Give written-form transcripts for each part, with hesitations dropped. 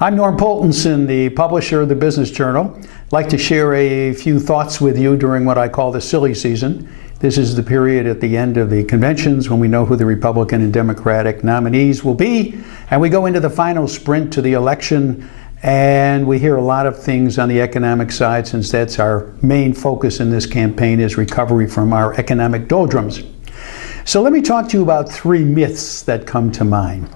I'm Norm Poultonson, the publisher of the Business Journal. I'd like to share a few thoughts with you during what I call the silly season. This is the period at the end of the conventions when we know who the Republican and Democratic nominees will be, and we go into the final sprint to the election, and we hear a lot of things on the economic side, since that's our main focus in this campaign, is recovery from our economic doldrums. So let me talk to you about three myths that come to mind.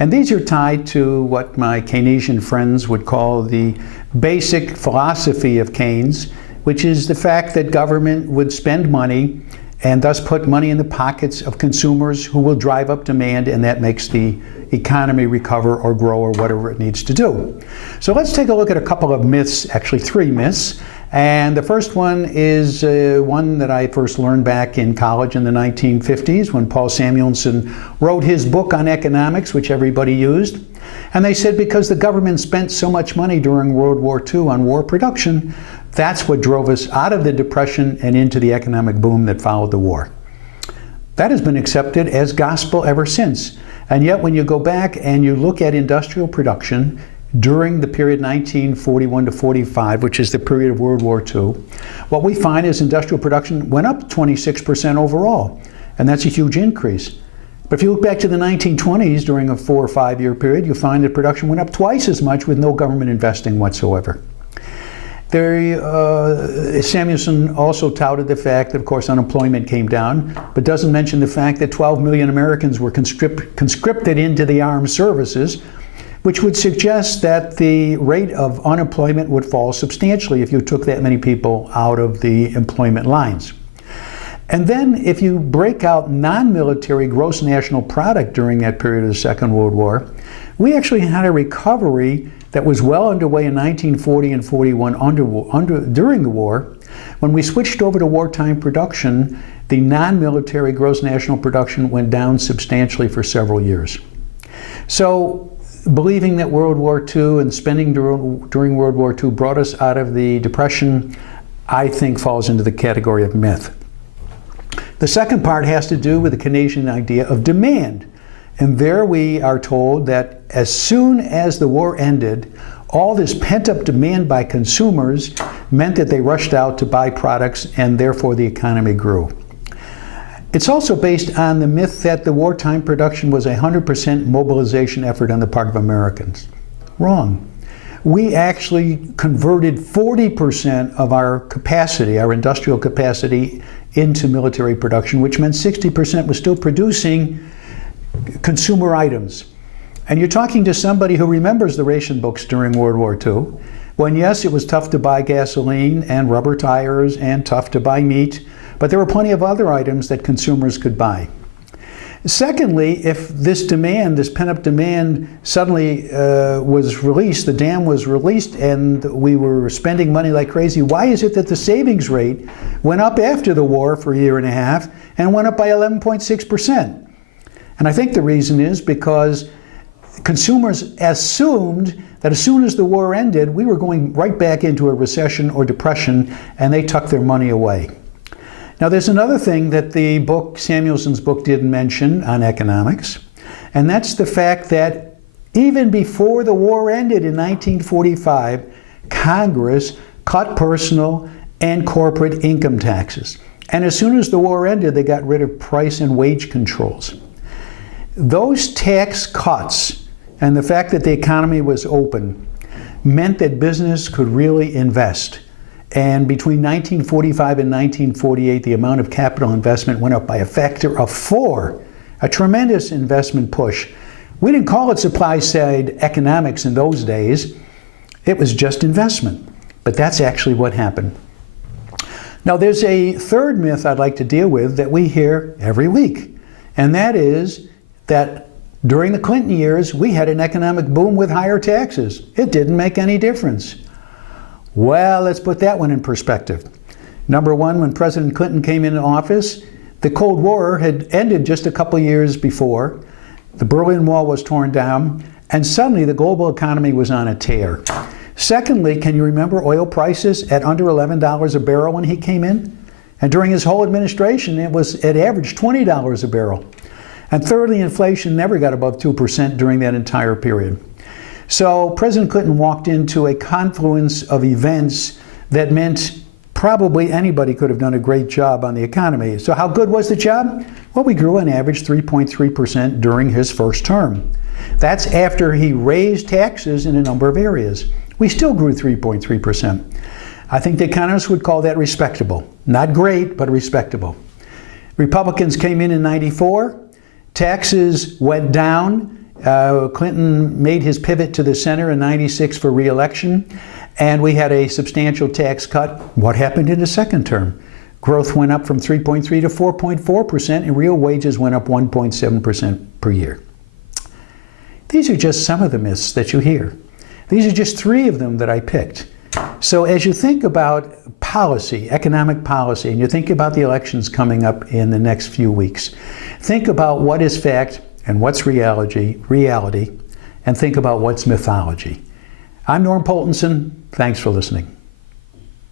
And these are tied to what my Keynesian friends would call the basic philosophy of Keynes, which is the fact that government would spend money and thus put money in the pockets of consumers who will drive up demand, and that makes the economy recover or grow or whatever it needs to do. So let's take a look at a couple of myths, actually three myths. And the first one is one that I first learned back in college in the 1950s when Paul Samuelson wrote his book on economics, which everybody used. And they said because the government spent so much money during World War II on war production, that's what drove us out of the Depression and into the economic boom that followed the war. That has been accepted as gospel ever since. And yet when you go back and you look at industrial production during the period 1941 to 45, which is the period of World War II, what we find is industrial production went up 26% overall, and that's a huge increase. But if you look back to the 1920s, during a 4 or 5 year period, you find that production went up twice as much with no government investing whatsoever. Samuelson also touted the fact that, of course, unemployment came down, but doesn't mention the fact that 12 million Americans were conscripted into the armed services, which would suggest that the rate of unemployment would fall substantially if you took that many people out of the employment lines. And then if you break out non-military gross national product during that period of the Second World War, we actually had a recovery that was well underway in 1940 and 41 during the war. When we switched over to wartime production, the non-military gross national production went down substantially for several years. So believing that World War II and spending during World War II brought us out of the Depression, I think falls into the category of myth. The second part has to do with the Keynesian idea of demand. And there we are told that as soon as the war ended, all this pent-up demand by consumers meant that they rushed out to buy products, and therefore the economy grew. It's also based on the myth that the wartime production was a 100% mobilization effort on the part of Americans. Wrong. We actually converted 40% of our capacity, our industrial capacity, into military production, which meant 60% was still producing consumer items. And you're talking to somebody who remembers the ration books during World War II, when yes, it was tough to buy gasoline and rubber tires and tough to buy meat, but there were plenty of other items that consumers could buy. Secondly, if this demand, this pent-up demand suddenly was released, the dam was released, and we were spending money like crazy, why is it that the savings rate went up after the war for a year and a half and went up by 11.6%? And I think the reason is because consumers assumed that as soon as the war ended, we were going right back into a recession or depression, and they tucked their money away. Now, there's another thing that the book, Samuelson's book, didn't mention on economics, and that's the fact that even before the war ended in 1945, Congress cut personal and corporate income taxes. And as soon as the war ended, they got rid of price and wage controls. Those tax cuts and the fact that the economy was open meant that business could really invest. And between 1945 and 1948, the amount of capital investment went up by a factor of 4, a tremendous investment push. We didn't call it supply-side economics in those days. It was just investment. But that's actually what happened. Now, there's a third myth I'd like to deal with that we hear every week, and that is that during the Clinton years, we had an economic boom with higher taxes. It didn't make any difference. Well, let's put that one in perspective. Number one, when President Clinton came into office, the Cold War had ended just a couple years before. The Berlin Wall was torn down, and suddenly the global economy was on a tear. Secondly, can you remember oil prices at under $11 a barrel when he came in? And during his whole administration, it averaged $20 a barrel. And thirdly, inflation never got above 2% during that entire period. So President Clinton walked into a confluence of events that meant probably anybody could have done a great job on the economy. So how good was the job? Well, we grew on average 3.3% during his first term. That's after he raised taxes in a number of areas. We still grew 3.3%. I think the economists would call that respectable. Not great, but respectable. Republicans came in 94. Taxes went down. Clinton made his pivot to the center in 96 for re-election, and we had a substantial tax cut. What happened in the second term? Growth went up from 3.3 to 4.4%, and real wages went up 1.7% per year. These are just some of the myths that you hear. These are just 3 of them that I picked. So as you think about policy, economic policy, and you think about the elections coming up in the next few weeks, think about what is fact and what's reality, and think about what's mythology. I'm Norm Poultonson. Thanks for listening.